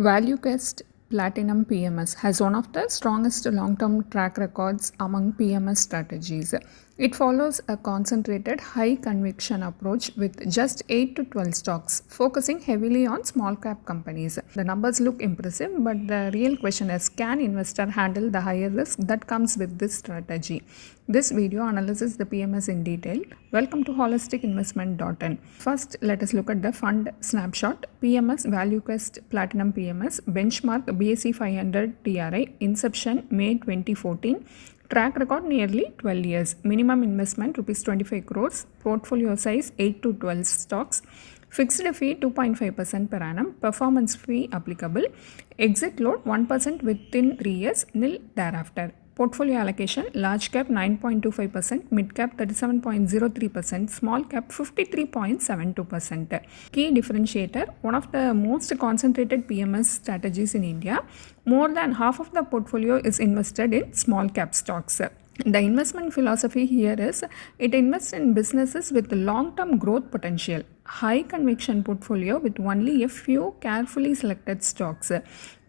ValueQuest Platinum PMS has one of the strongest long-term track records among PMS strategies. It follows a concentrated, high-conviction approach with just 8 to 12 stocks, focusing heavily on small-cap companies. The numbers look impressive, but the real question is, can investor handle the higher risk that comes with this strategy? This video analyzes the PMS in detail. Welcome to holisticinvestment.in. First, let us look at the fund snapshot. PMS ValueQuest Platinum PMS benchmark BSE 500 TRI inception May 2014. Track record nearly 12 years. Minimum investment rupees 25 crores. Portfolio size 8 to 12 stocks. Fixed fee 2.5% per annum. Performance fee applicable. Exit load 1% within 3 years. Nil thereafter. Portfolio allocation: large cap 9.25%, mid cap 37.03%, small cap 53.72%. Key differentiator: one of the most concentrated PMS strategies in India. More than half of the portfolio is invested in small cap stocks. The investment philosophy here is it invests in businesses with long-term growth potential. High conviction portfolio with only a few carefully selected stocks.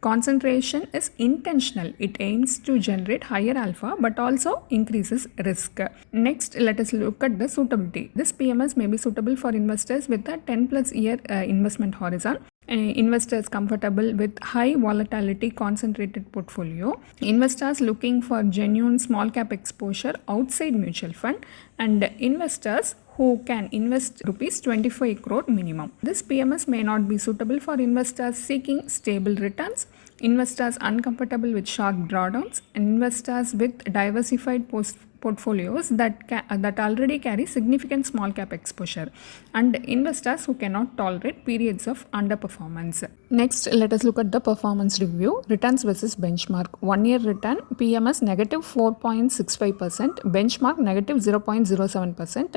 Concentration is intentional. It aims to generate higher alpha but also increases risk. Next, let us look at the suitability. This PMS may be suitable for investors with a 10 plus year investment horizon. Investors comfortable with high volatility concentrated portfolio, investors looking for genuine small cap exposure outside mutual fund, and investors who can invest rupees 25 crore minimum. This PMS may not be suitable for investors seeking stable returns, investors uncomfortable with sharp drawdowns, and investors with diversified portfolios that already carry significant small cap exposure, and investors who cannot tolerate periods of underperformance. Next, let us look at the performance review. Returns versus benchmark. 1 year return PMS negative 4.65%, benchmark negative 0.07%.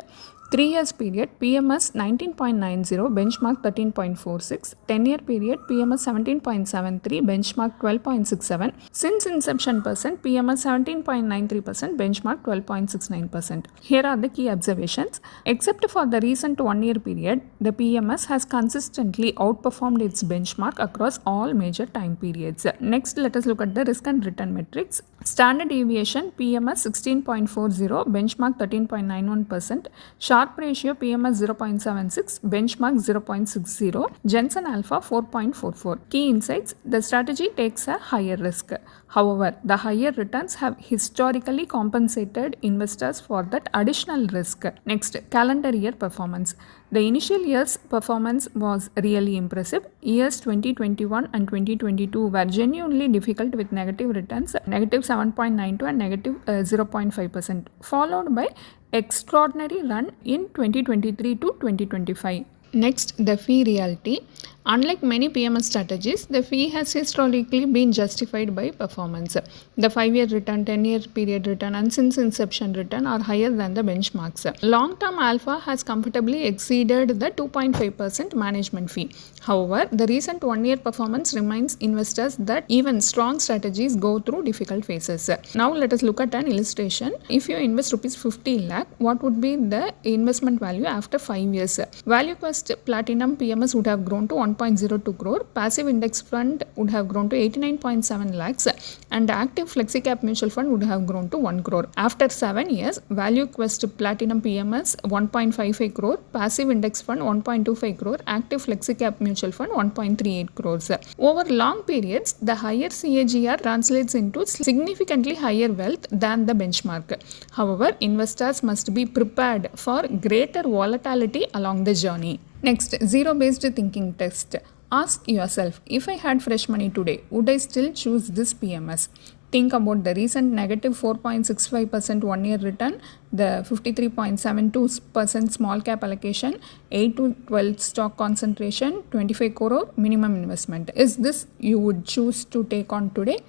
3 years period PMS 19.90, benchmark 13.46. 10-year period PMS 17.73, benchmark 12.67. Since inception percent PMS 17.93%, benchmark 12.69%. Here are the key observations. Except for the recent 1 year period, the PMS has consistently outperformed its benchmark across all major time periods. Next, let us look at the risk and return metrics. Standard deviation PMS 16.40, benchmark 13.91%. Sharp ratio PMS 0.76, benchmark 0.60, Jensen alpha 4.44. Key insights: the strategy takes a higher risk. However, the higher returns have historically compensated investors for that additional risk. Next, calendar year performance. The initial year's performance was really impressive. Years 2021 and 2022 were genuinely difficult with negative returns, negative 7.92 and negative 0.5%, followed by extraordinary run in 2023 to 2025. Next, the fee reality. Unlike many PMS strategies, the fee has historically been justified by performance. The 5-year return, 10-year period return, and since inception return are higher than the benchmarks. Long-term alpha has comfortably exceeded the 2.5% management fee. However, the recent 1-year performance reminds investors that even strong strategies go through difficult phases. Now, let us look at an illustration. If you invest rupees 50 lakh, what would be the investment value after 5 years? ValueQuest Platinum PMS would have grown to 1.02 crore, passive index fund would have grown to 89.7 lakhs, and active flexicap mutual fund would have grown to 1 crore. After 7 years, ValueQuest Platinum PMS 1.55 crore, passive index fund 1.25 crore, active flexicap mutual fund 1.38 crores. Over long periods, the higher CAGR translates into significantly higher wealth than the benchmark. However, investors must be prepared for greater volatility along the journey. Next, zero-based thinking test. Ask yourself, if I had fresh money today, would I still choose this PMS? Think about the recent negative 4.65% 1-year return, the 53.72% small cap allocation, 8 to 12 stock concentration, 25 crore minimum investment. Is this you would choose to take on today?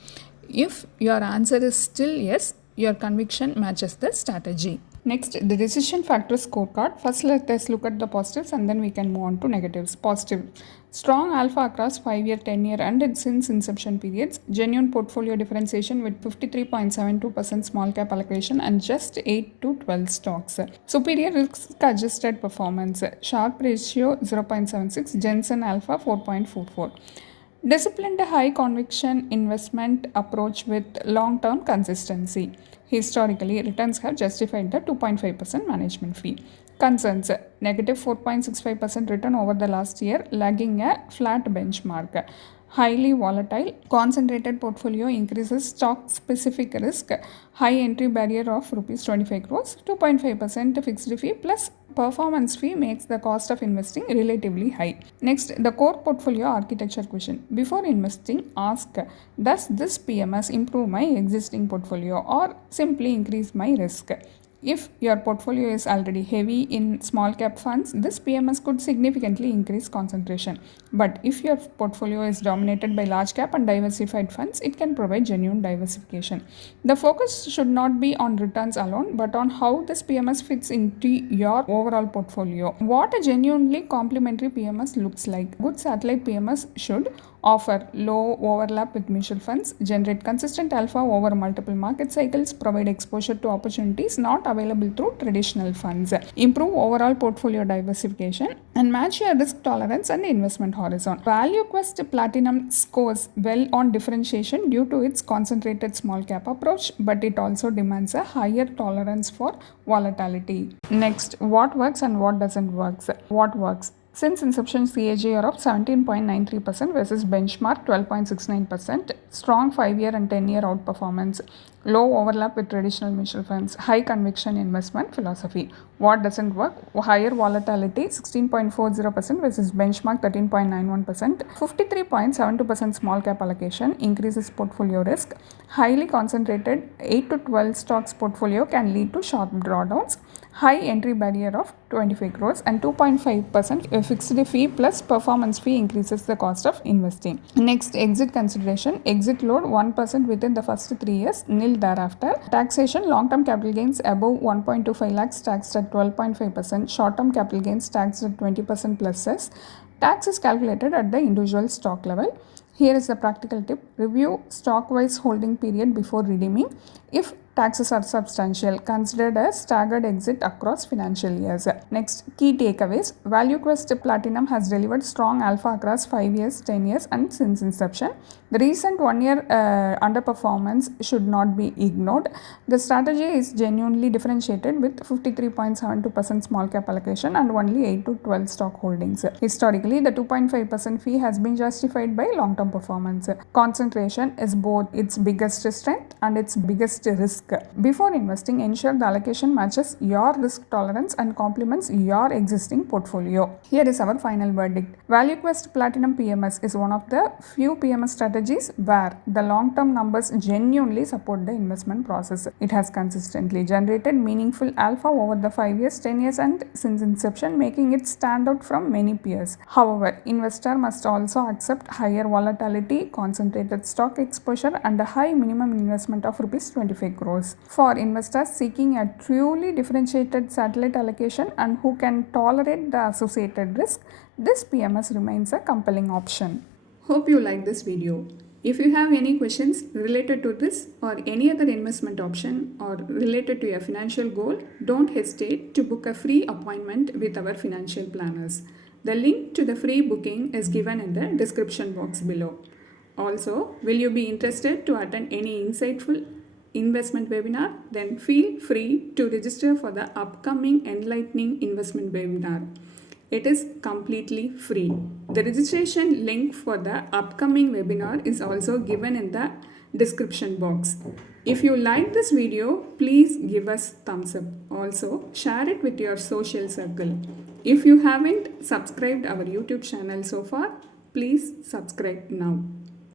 If your answer is still yes, your conviction matches the strategy. Next, the decision factor scorecard. First, let us look at the positives and then we can move on to negatives. Positive: strong alpha across 5-year, 10-year and since inception periods. Genuine portfolio differentiation with 53.72% small cap allocation and just 8 to 12 stocks. Superior risk adjusted performance. Sharp ratio 0.76, Jensen alpha 4.44. Disciplined high conviction investment approach with long term consistency. Historically, returns have justified the 2.5% management fee. Concerns: negative 4.65% return over the last year, lagging a flat benchmark. Highly volatile, concentrated portfolio increases stock specific risk. High entry barrier of rupees 25 crores, 2.5% fixed fee plus performance fee makes the cost of investing relatively high. Next, the core portfolio architecture question. Before investing, ask: does this PMS improve my existing portfolio or simply increase my risk? If your portfolio is already heavy in small cap funds, this PMS could significantly increase concentration. But if your portfolio is dominated by large cap and diversified funds, it can provide genuine diversification. The focus should not be on returns alone, but on how this PMS fits into your overall portfolio. What a genuinely complementary PMS looks like. Good satellite PMS should offer low overlap with mutual funds, generate consistent alpha over multiple market cycles, provide exposure to opportunities not available through traditional funds, improve overall portfolio diversification, and match your risk tolerance and investment horizon. ValueQuest Platinum scores well on differentiation due to its concentrated small cap approach, but it also demands a higher tolerance for volatility. Next, what works and what doesn't work. What works? Since inception, CAGR of 17.93% versus benchmark 12.69%, strong 5-year and 10-year outperformance, low overlap with traditional mutual funds, high conviction investment philosophy. What doesn't work? Higher volatility 16.40% versus benchmark 13.91%, 53.72% small cap allocation increases portfolio risk, highly concentrated 8 to 12 stocks portfolio can lead to sharp drawdowns, high entry barrier of 25 crores and 2.5% fixed fee plus performance fee increases the cost of investing. Next, exit consideration. Exit load 1% within the first 3 years, nil thereafter. Taxation: long-term capital gains above 1.25 lakhs taxed at 12.5%, short-term capital gains taxed at 20% plus cess. Tax is calculated at the individual stock level. Here is the practical tip: review stock-wise holding period before redeeming. If taxes are substantial, considered a staggered exit across financial years. Next, key takeaways. ValueQuest Platinum has delivered strong alpha across 5 years, 10 years, and since inception. The recent 1-year underperformance should not be ignored. The strategy is genuinely differentiated with 53.72% small cap allocation and only 8 to 12 stock holdings. Historically, the 2.5% fee has been justified by long-term performance. Concentration is both its biggest strength and its biggest risk. Before investing, ensure the allocation matches your risk tolerance and complements your existing portfolio. Here is our final verdict. ValueQuest Platinum PMS is one of the few PMS strategies where the long-term numbers genuinely support the investment process. It has consistently generated meaningful alpha over the 5 years, 10 years, and since inception, making it stand out from many peers. However, investor must also accept higher volatility, concentrated stock exposure, and a high minimum investment of rupees 25 crores. For investors seeking a truly differentiated satellite allocation and who can tolerate the associated risk, this PMS remains a compelling option. Hope you like this video. If you have any questions related to this or any other investment option or related to your financial goal, don't hesitate to book a free appointment with our financial planners. The link to the free booking is given in the description box below. Also, will you be interested to attend any insightful investment webinar? Then feel free to register for the upcoming enlightening investment webinar. It is completely free. The registration link for the upcoming webinar is also given in the description box. If you like this video, please give us thumbs up. Also, share it with your social circle. If you haven't subscribed our YouTube channel so far, please subscribe now.